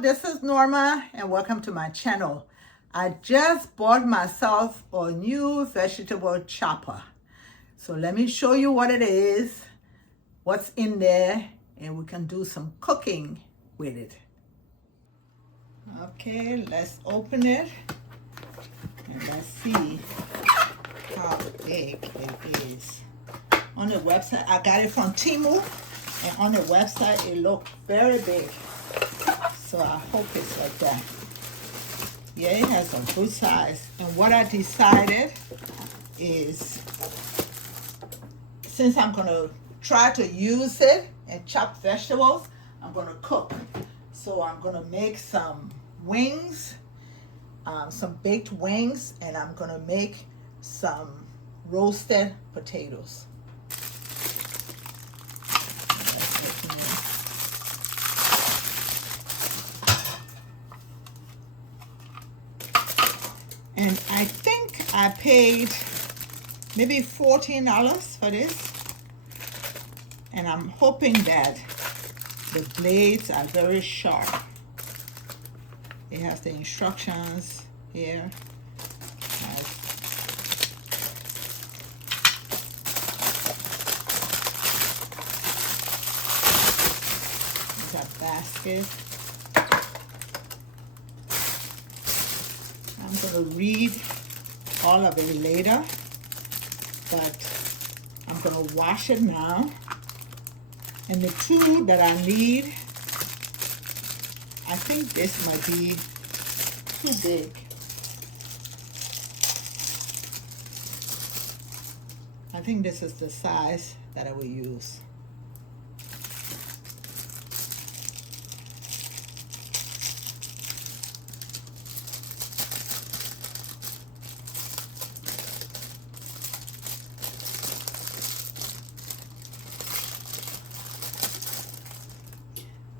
this is Norma and welcome to my channel. I just bought myself a new vegetable chopper. So let me show you what it is, what's in there, and we can do some cooking with it. Okay, let's open it and let's see how big it is. On the website, I got it from Temu, and on the website it looked very big. So I hope it's like that. Yeah, it has a good size. And what I decided is, since I'm gonna try to use it and chop vegetables, I'm gonna cook. So I'm gonna make some wings, some baked wings, and I'm gonna make some roasted potatoes. And I think I paid maybe $14 for this. And I'm hoping that the blades are very sharp. It has the instructions here. There's a basket. I'm going to read all of it later, but I'm going to wash it now. And the tool that I need, I think this might be too big. I think this is the size that I will use.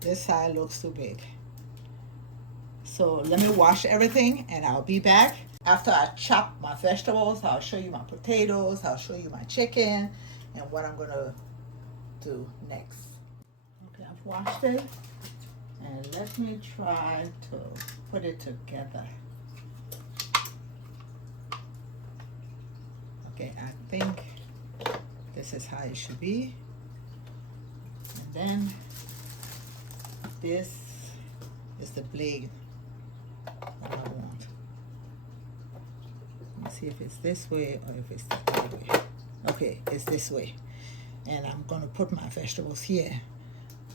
This side looks too big. So let me wash everything and I'll be back. After I chop my vegetables, I'll show you my potatoes, I'll show you my chicken, and what I'm gonna do next. Okay, I've washed it, and let me try to put it together. Okay, I think this is how it should be. And then this is the blade that I want. Let me see if it's this way or if it's the other way. Okay, it's this way. And I'm gonna put my vegetables here.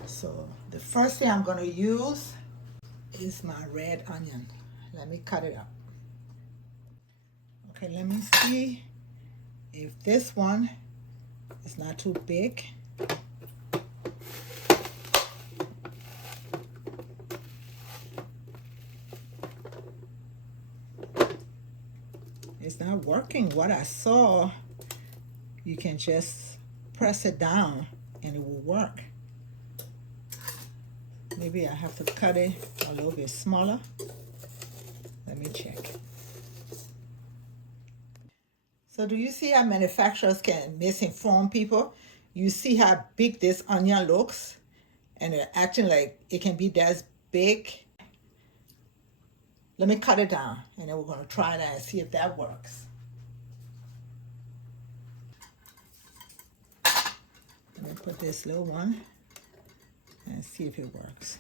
So the first thing I'm gonna use is my red onion. Let me cut it up. Okay, let me see if this one is not too big. It's not working. What I saw, you can just press it down and it will work. Maybe I have to cut it a little bit smaller. Let me check. So do you see how manufacturers can misinform people? You see how big this onion looks, and it acting like it can be that big. Let me cut it down, and then we're going to try that and see if that works. Let me put this little one and see if it works.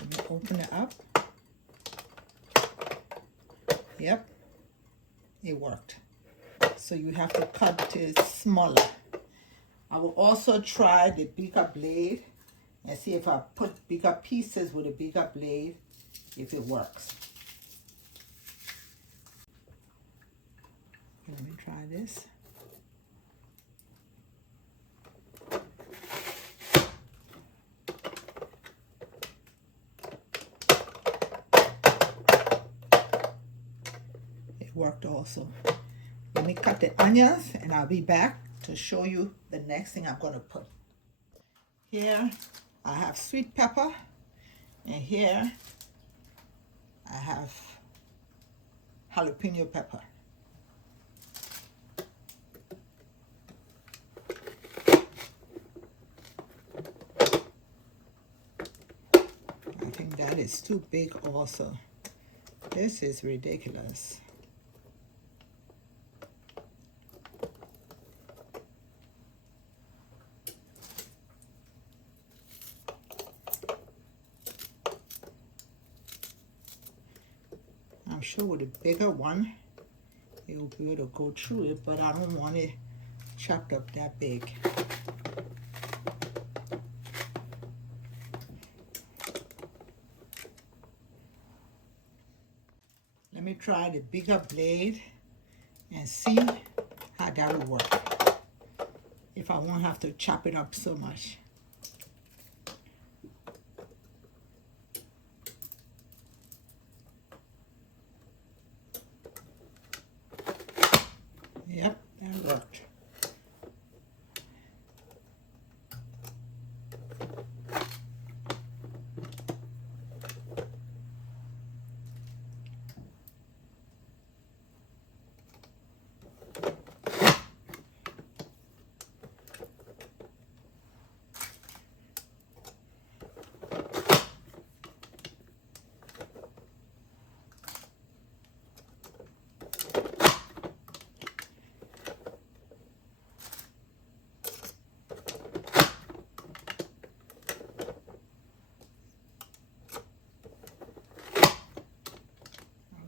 Let me open it up. Yep, it worked. So you have to cut it smaller. I will also try the bigger blade and see if I put bigger pieces with a bigger blade, if it works. Let me try this. It worked also. Let me cut the onions and I'll be back to show you the next thing I'm going to put. Here I have sweet pepper, and here I have jalapeno pepper. is too big also. This is ridiculous. I'm sure with a bigger one, it will be able to go through it, but I don't want it chopped up that big. Let me try the bigger blade and see how that will work. If I won't have to chop it up so much. Yep, that worked.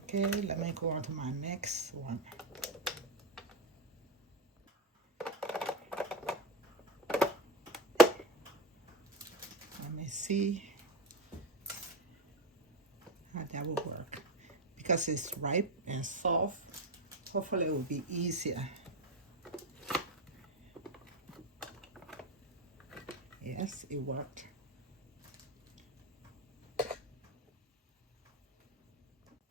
Okay, let me go on to my next one. Let me see how that will work. Because it's ripe and soft, hopefully it will be easier. Yes, it worked.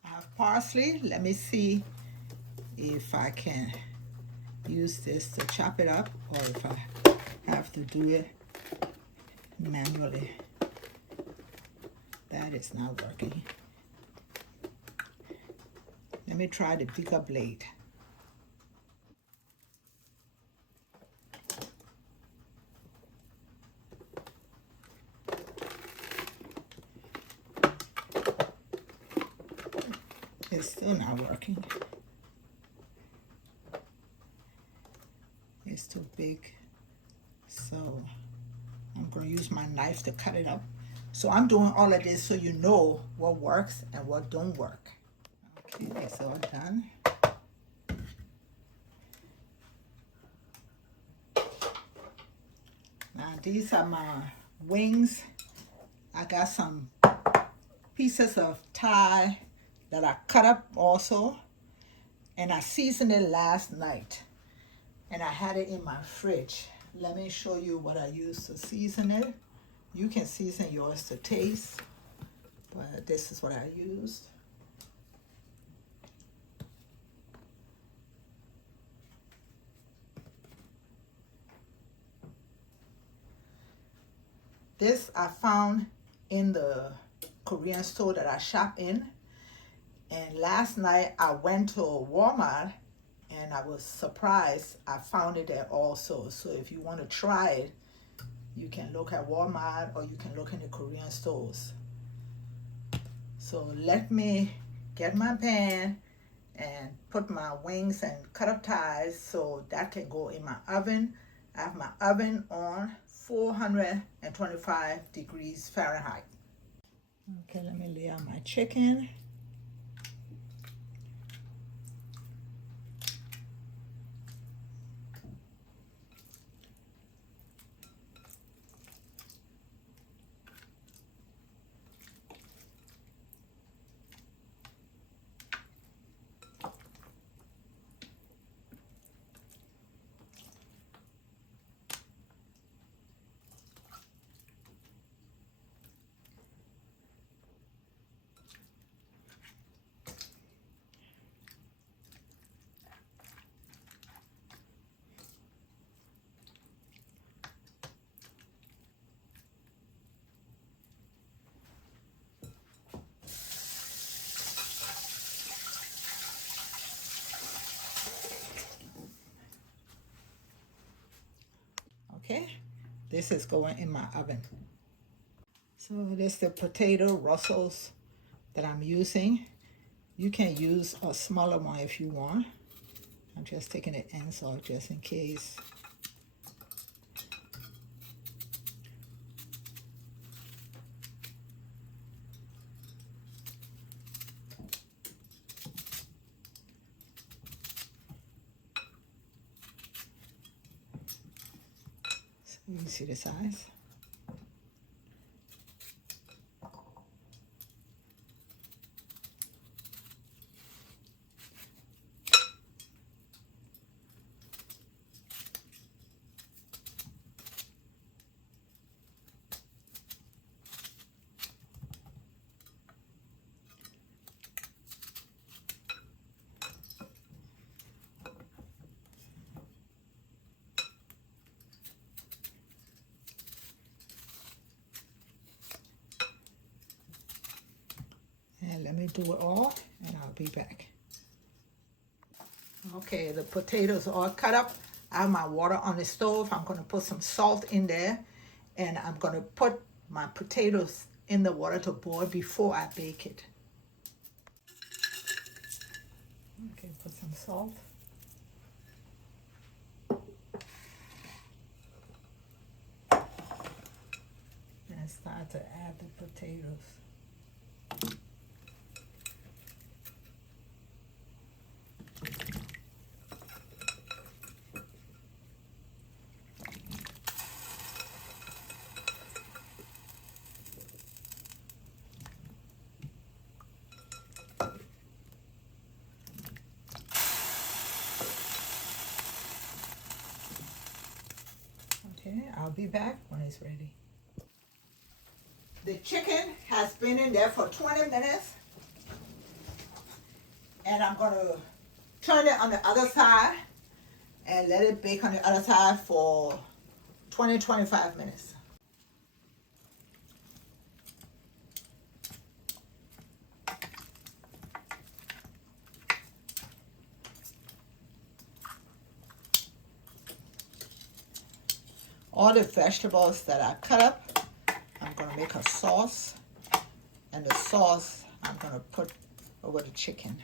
I have parsley. Let me see if I can use this to chop it up or if I have to do it manually. That is not working. Let me try the bigger blade. It's still not working. It's too big. So I'm going to use my knife to cut it up. So I'm doing all of this so you know what works and what don't work. Okay, it's all done. Now these are my wings. I got some pieces of thigh that I cut up also, and I seasoned it last night, and I had it in my fridge. Let me show you what I used to season it. You can season yours to taste, but this is what I used. This I found in the Korean store that I shop in. And last night I went to Walmart and I was surprised. I found it there also. So if you want to try it, you can look at Walmart or you can look in the Korean stores. So let me get my pan and put my wings and cut up thighs so that can go in my oven. I have my oven on 425 degrees Fahrenheit. Okay, let me lay out my chicken. Okay, this is going in my oven. So this is the potato Russells that I'm using. You can use a smaller one if you want. I'm just taking the ends off just in case. So you can see the size. And let me do it all, and I'll be back. Okay, the potatoes are all cut up. I have my water on the stove. I'm going to put some salt in there, and I'm going to put my potatoes in the water to boil before I bake it. Okay, put some salt. And start to add the potatoes. Okay, I'll be back when it's ready. The chicken has been in there for 20 minutes. And I'm going to turn it on the other side and let it bake on the other side for 20-25 minutes. All the vegetables that I cut up, I'm going to make a sauce, and the sauce I'm going to put over the chicken.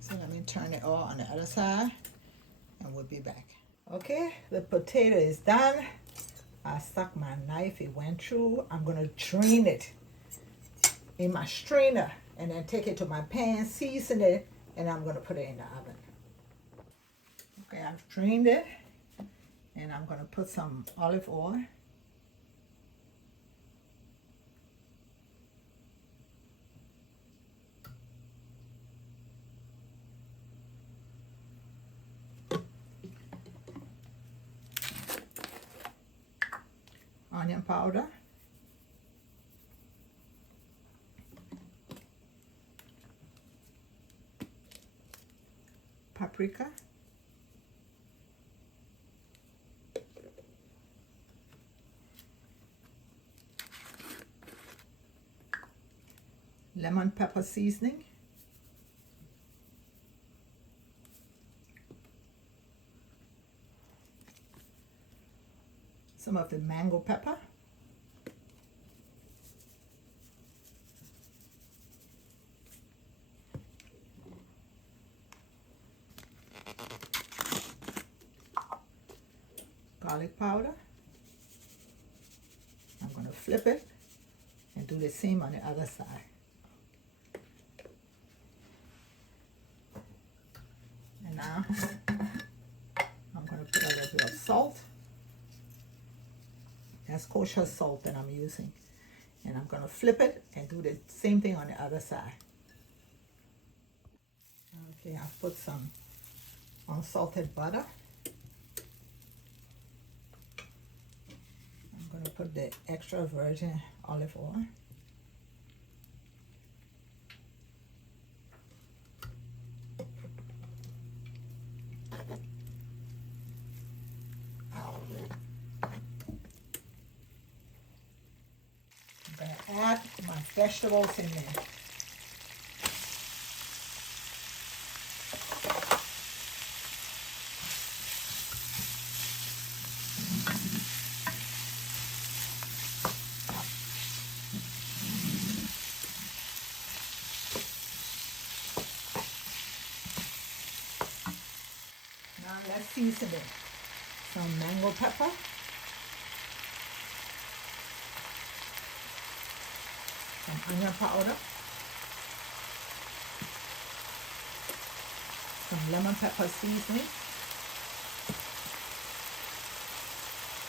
So let me turn it all on the other side, and we'll be back. Okay, the potato is done. I stuck my knife, it went through. I'm going to drain it in my strainer and then take it to my pan, season it, and I'm going to put it in the oven. Okay, I've drained it, and I'm going to put some olive oil. Onion powder. Paprika. Lemon pepper seasoning. Some of the mango pepper. Garlic powder. I'm going to flip it and do the same on the other side. And now I'm going to put a little bit of salt. That's kosher salt that I'm using. And I'm going to flip it and do the same thing on the other side. Okay, I've put some unsalted butter. I'm going to put the extra virgin olive oil. I'm going to add my vegetables in there. Now let's season it. Some mango pepper. Some onion powder. Some lemon pepper seasoning.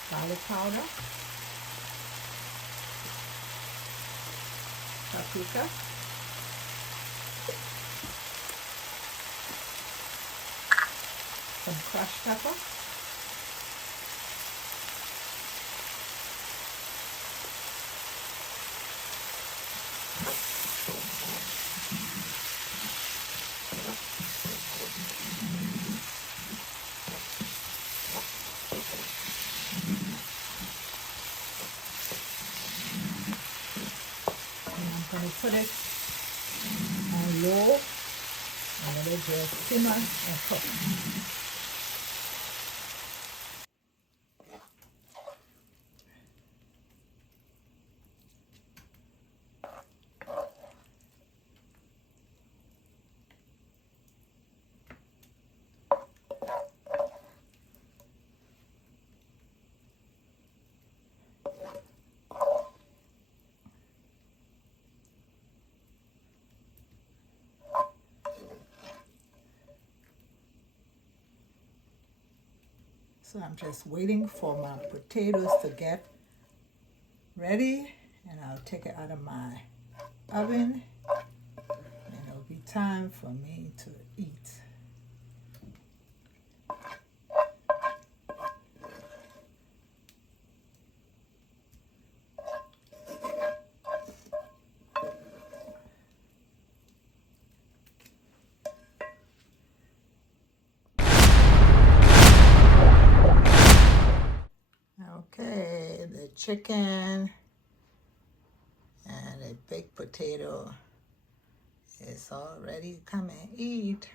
Garlic powder. Paprika. Some crushed pepper. I'm going to put it on low and let it just simmer and cook. So I'm just waiting for my potatoes to get ready, and I'll take it out of my oven, and it'll be time for me to eat. Okay, the chicken and the baked potato is all ready to come and eat.